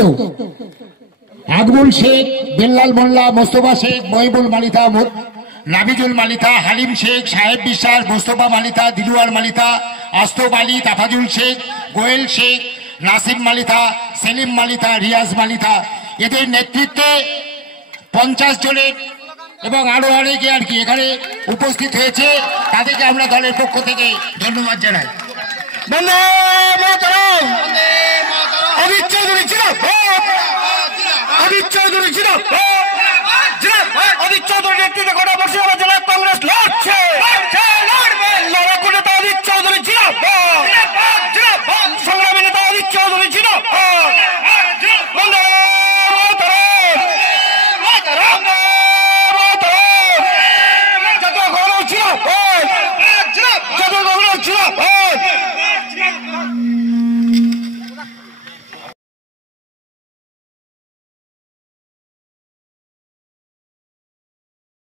নেতৃত্ব আকবুল শেখ, বেল্লাল মোল্লা, মোস্তফা শেখ, মহিবুল মালিতা, নাবিজুল মালিতা, হালিম শেখ, সাহেব বিশ্বাস, মোস্তফা মালিতা, দিলুয়ার মালিতা, আস্তফ আলী, তাফাজুল শেখ, গোয়েল শেখ, নাসিম মালিতা, সেলিম মালিতা, রিয়াজ মালিতা, এদের নেতৃত্বে 50 জনের এবং আরো অনেকে আর কি এখানে উপস্থিত হয়েছে। তাদেরকে আমরা দলের পক্ষ থেকে ধন্যবাদ জানাই। বন্দে মাতরম, অমিত চৌধুরী জিন্দাবাদ, অমিত চৌধুরী জিন্দাবাদ, অমিত চৌধুরী নেতৃত্বে গোটা মুর্শিদাবাদ জেলায় কংগ্রেস লড়ছে।